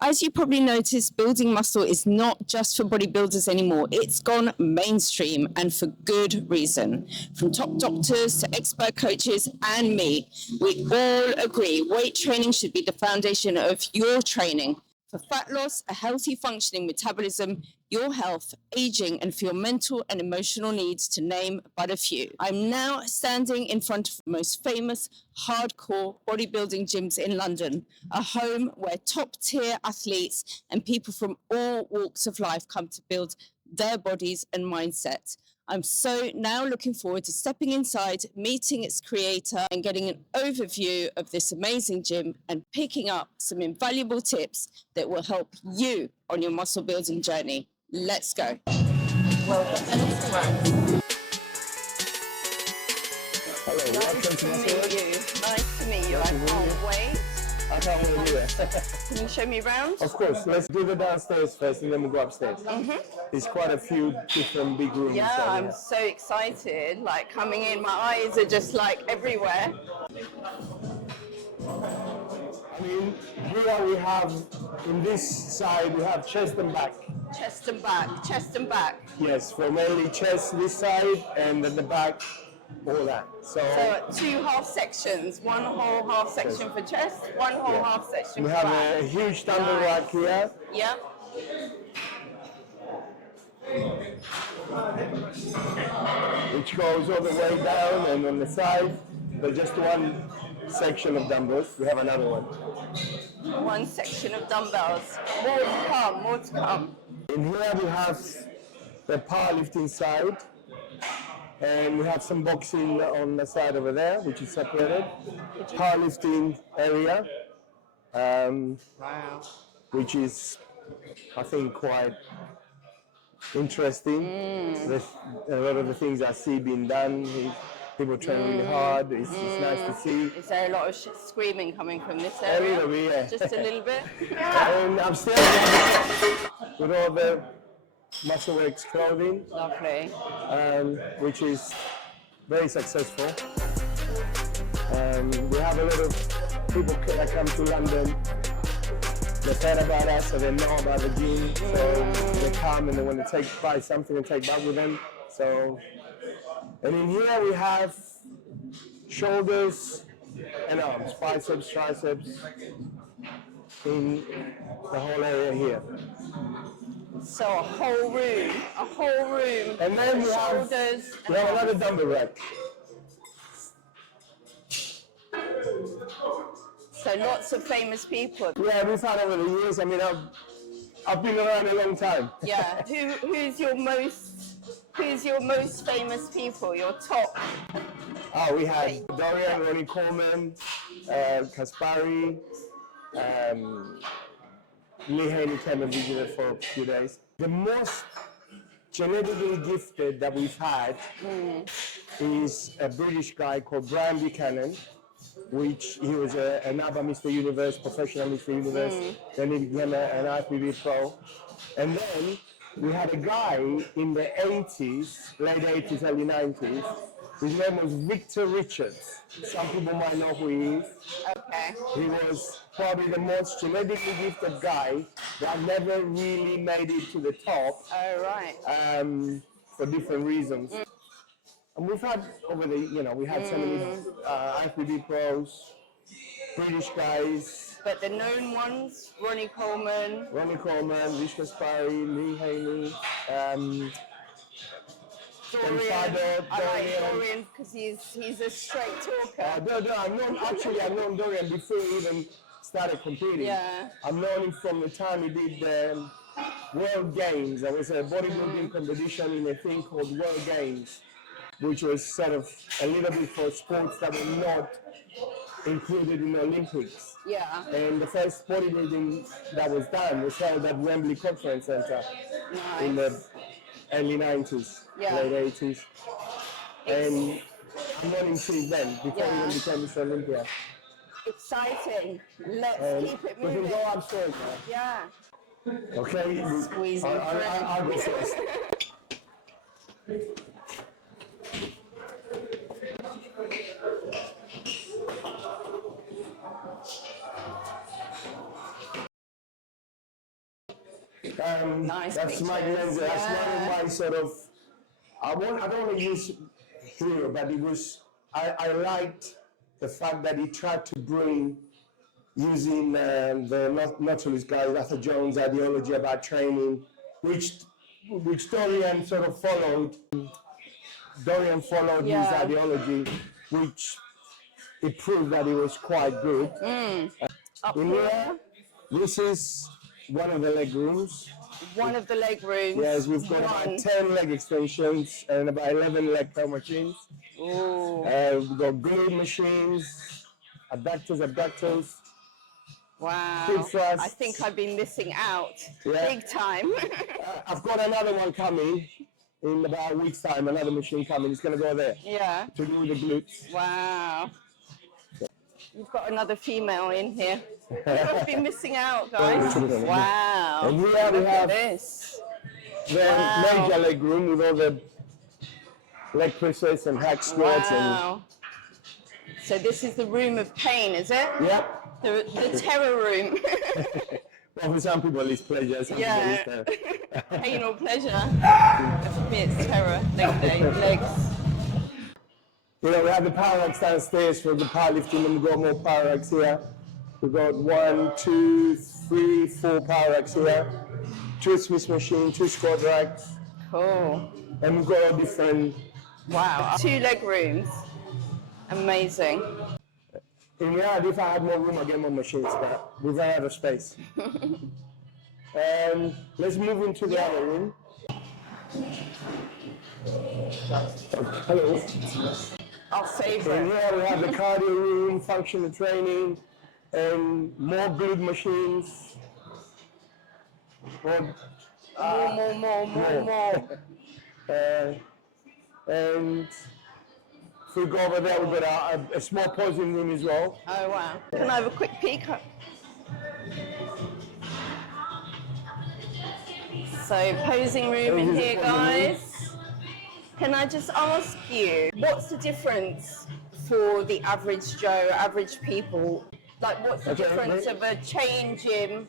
As you probably noticed, building muscle is not just for bodybuilders anymore. It's gone mainstream, and for good reason. From top doctors to expert coaches and me, we all agree weight training should be the foundation of your training. For fat loss, a healthy functioning metabolism, your health, aging, and for your mental and emotional needs, to name but a few. I'm now standing in front of the most famous hardcore bodybuilding gyms in London, a home where top-tier athletes and people from all walks of life come to build their bodies and mindset. I'm so now looking forward to stepping inside, meeting its creator, and getting an overview of this amazing gym and picking up some invaluable tips that will help you on your muscle building journey. Let's go. Welcome to London. Hello, welcome to MUSCLEWORKS. Nice to meet you. I can't wait. I can't wait either. Can you show me around? Of course, let's do the downstairs first and then we'll go upstairs. There's quite a few different big rooms. Yeah, I'm so excited. Like coming in, my eyes are just like everywhere. I mean, here we have, in this side, we have chest and back. Chest and back, chest and back. Yes, for mainly chest this side and at the back, all that. So 2 half sections, one whole half section for chest, one whole half section we for have back. a huge dumbbell rack here. Yeah. Which goes all the way down, and on the side, but just one section of dumbbells. We have another one. One section of dumbbells. More to come, more to come. In here we have the powerlifting side, and we have some boxing on the side over there, which is separated. Powerlifting area, Wow. which is, I think, quite interesting. There's a lot of the things I see being done. People train really hard. It's nice to see. Is there a lot of screaming coming from this A area? little bit, yeah. Just a little bit? And upstairs with all the MUSCLEWORKS clothing, Lovely. which is very successful. We have a lot of people that come to London. They've heard about us, so they know about the gym. So they come and they want to buy something and take back with them. So, and in here we have shoulders and arms, biceps, triceps, in the whole area here. So a whole room. And then we have shoulders. another dumbbell rack. So lots of famous people. Yeah, we've had over the years. I mean, I've been around a long time. Yeah. Who's your most famous people? Your top? Oh, we had Dorian, Ronnie Coleman, Kaspari, Lee Haney came and visited for a few days. The most genetically gifted that we've had is a British guy called Brian Buchanan, which he was another Mr. Universe, professional Mr. Universe, then he became an IFBB pro. And then we had a guy in the 80s, late 80s, early 90s. His name was Victor Richards. Some people might know who he is. Okay. He was probably the most genetically gifted guy that never really made it to the top. Oh, right. For different reasons. And we've had over the, we had so many IFBB pros, British guys. But the known ones, Ronnie Coleman, Rich Kaspari, Lee Haney, Dorian. I like Dorian because he's a straight talker. I've known Dorian before he even started competing. Yeah. I've known him from the time he did the World Games. There was a bodybuilding competition in a thing called World Games, which was sort of a little bit for sports that were not included in the Olympics. Yeah. And the first bodybuilding that was done was held at Wembley Conference Centre in the early 90s, late 80s. And I've known him since then, before he even became Mr. Olympia. Exciting. Let's keep it moving. We can go upstairs now. Yeah. Okay? Squeezing I'll go first. Nice That's my pictures, lens. That's yeah. one of my sort of. I don't want to use hero, but it was. I liked the fact that he tried to bring using the naturalist guy Arthur Jones' ideology about training, which Dorian sort of followed. Dorian followed his Yeah. ideology, which it proved that it was quite good. Up In here, here, this is one of the leg rooms. one of the leg rooms. Yes, we've got about 10 leg extensions and about 11 leg curl machines. Ooh. We've got glue machines, abductors. Wow. Big thrusts. I think I've been missing out Yeah. big time. I've got another one coming in about a week's time, another machine coming. It's going to go there Yeah. to do the glutes. Wow. You've got another female in here. I've been missing out, guys. Wow. And here we Look at have this. the major leg room with all the leg presses and hack squats. Wow. So this is the room of pain, is it? Yep. The terror room. Well, for some people it's pleasure, some people Yeah. it's terror. Pain or pleasure. For me, it's terror. Leg day, legs. You know, we have the power racks downstairs for the powerlifting, and we've got more power racks here. We've got 1, 2, 3, 4 power racks here, 2 Smith machine, 2 squat racks, Cool. and we've got all different. Wow. 2 leg rooms. Amazing. In reality, if I had more room, I'd get more machines, but we've run out of space. And let's move into the other room. Hello. Our In favorite. here we have the cardio room, functional training, and more glute machines. More. And if we go over there, we've got a small posing room as well. Oh, wow. Can I have a quick peek? So, posing room in here, guys. Can I just ask you, what's the difference for the average Joe, average people? Like, what's the difference of a chain gym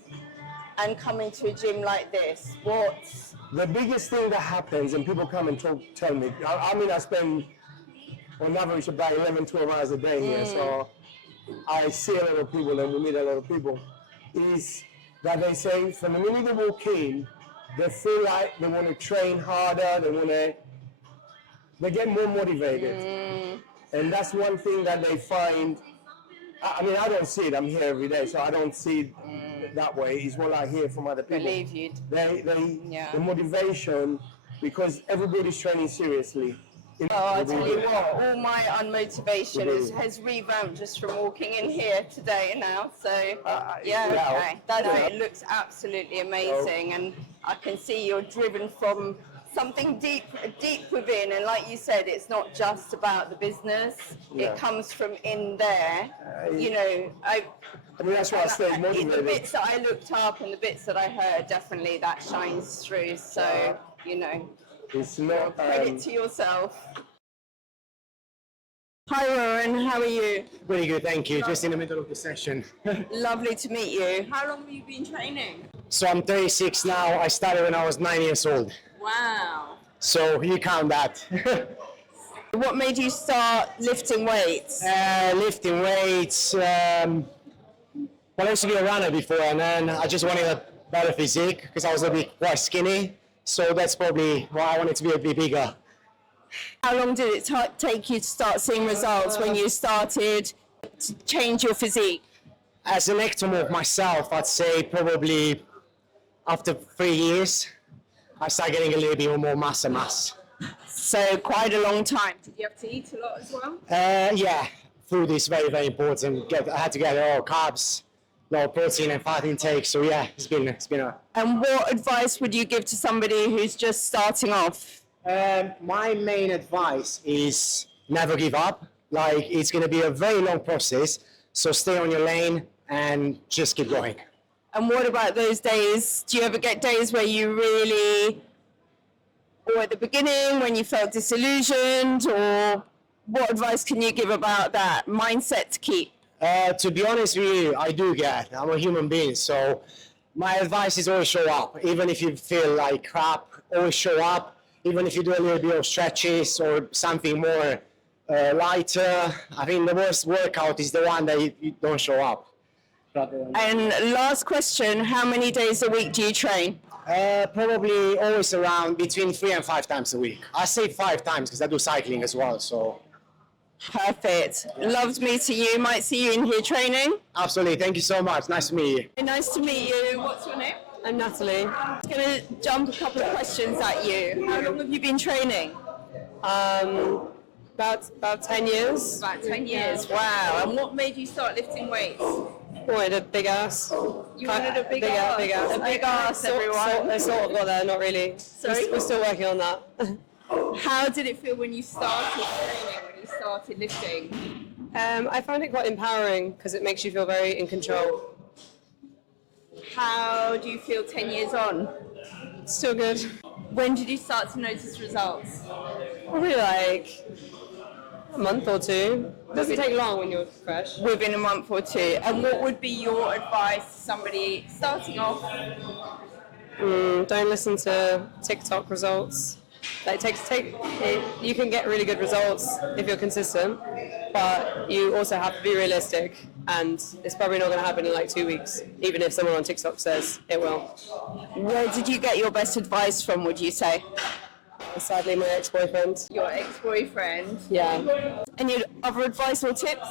and coming to a gym like this? What's... The biggest thing that happens, and people come and tell me, I mean, I spend on average about 11, 12 hours a day here, so I see a lot of people and we meet a lot of people, is that they say from the minute they walk in, they feel like they want to train harder, they get more motivated. And that's one thing that they find. I mean, I don't see it, I'm here every day, so I don't see it that way. It's what I hear from other people. Believe you. The motivation, because everybody's training seriously. Oh, I tell you what, all my unmotivation has revamped just from walking in here today now. So, okay. It looks absolutely amazing, and I can see you're driven from something deep within. And like you said, it's not just about the business; it comes from in there. You know, I mean, that's why I stay motivated. The bits that I looked up and the bits that I heard, definitely that shines through. So, you know. It's not credit to yourself. Hi Rowan, how are you? Really good, thank you. Just in the middle of the session. Lovely to meet you. How long have you been training? So I'm 36 now. I started when I was 9 years old. Wow. So you count that. What made you start lifting weights? Lifting weights. Well, I used to be a runner before, and then I just wanted a better physique because I was a bit quite skinny. So that's probably why I wanted to be a bit bigger. How long did it take you to start seeing results when you started to change your physique? As an ectomorph myself, I'd say probably after 3 years, I started getting a little bit more muscle mass. So quite a long time. Did you have to eat a lot as well? Yeah, food is very, very important. I had to get all carbs, low protein and fat intake. So yeah, it's been a. And what advice would you give to somebody who's just starting off? My main advice is never give up. Like, it's going to be a very long process. So stay on your lane and just keep going. And what about those days? Do you ever get days where you really, or at the beginning when you felt disillusioned, or what advice can you give about that mindset to keep? To be honest with you, I do get. I'm a human being, so My advice is always show up, even if you feel like crap. Always show up, even if you do a little bit of stretches or something more lighter. I think the worst workout is the one that you don't show up. And last question, how many days a week do you train? Probably always around between 3 and 5 times a week. I say 5 times because I do cycling as well. So Perfect. Loved meeting you. Might see you in here training. absolutely, thank you so much. Nice to meet you. Nice to meet you. What's your name? I'm Natalie. I'm going to jump a couple of questions at you. How long have you been training? About 10 years. About 10 years. Wow. And what made you start lifting weights? Wanted a big ass. You wanted a big ass. Big ass. A big ass, everyone. I sort of got there, not really. Sorry? We're still working on that. How did it feel when you started training, when you started lifting? I found it quite empowering because it makes you feel very in control. How do you feel 10 years on? Still good. When did you start to notice results? Probably like a month or two. Doesn't take long when you're fresh. Within a month or two. And what would be your advice to somebody starting off? Don't listen to TikTok results. Like you can get really good results if you're consistent, but you also have to be realistic, and it's probably not going to happen in like 2 weeks, even if someone on TikTok says it will. Where did you get your best advice from, would you say? Sadly, my ex-boyfriend. Your ex-boyfriend? Yeah. Any other advice or tips?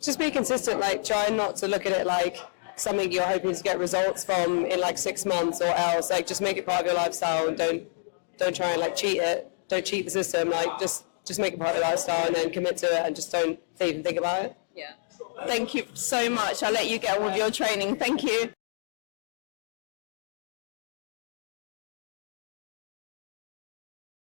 Just be consistent. Like, try not to look at it like something you're hoping to get results from in like 6 months or else. Like, just make it part of your lifestyle and don't try and like cheat it. Don't cheat the system. Like, just make it part of your lifestyle and then commit to it and just don't even think about it. Yeah. Thank you so much. I'll let you get on with your training. Thank you.